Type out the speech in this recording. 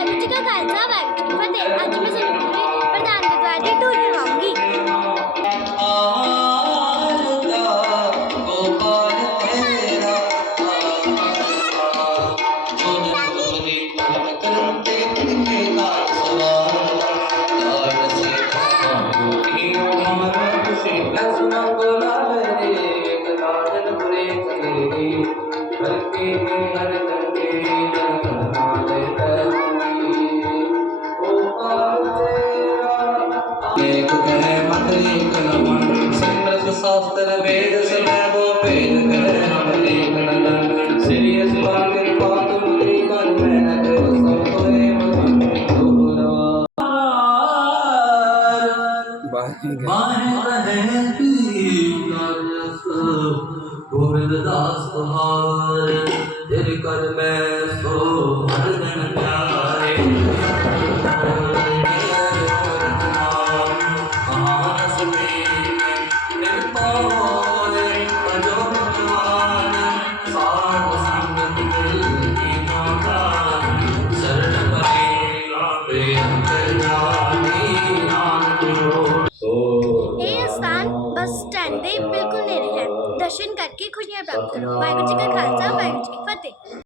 ਵਾਹਿਗੁਰੂ ਜੀ ਕਾ ਖਾਲਸਾ ਵਾਹਿਗੁਰੂ ਜੀ ਕੀ ਫਤਿਹ ਅੱਜ ਮੈਂ ਸ੍ਰੀ ਪ੍ਰਧਾਨ ਗੁਰਦੁਆਰੇ ਦੀ ਟੂਰ ਕਰਵਾਉਂਗੀ एक ਵੇਦ ਕਰ ਹਰ ਦੇਖਣ ਲੰਗਣ ਸ੍ਰੀ ਅਸਪਾਲ ਕਿਰਪਾ ਤੁਮ ਦੀ ਕਰ ਮਿਹਨਤ ਸਭ ਤੋਏ ਮਨ ਦੋਹਰਾ ਬਾਹੇ ਰਹੇ ਪੀ ਕਰ ਸਭ ਗੋਬਿੰਦ ਦਾਸ ਤੁਹਾਰ ਤੇਰੇ ਕਰ ਮੈਂ ਸੋ ਹਰ ਦਿਨ बस स्टैंड दे, बिल्कुल नेड़े है। दर्शन करके खुशियाँ प्राप्त करो। वाहगुरु जी का खालसा, वाहगुरु जी की फतेह।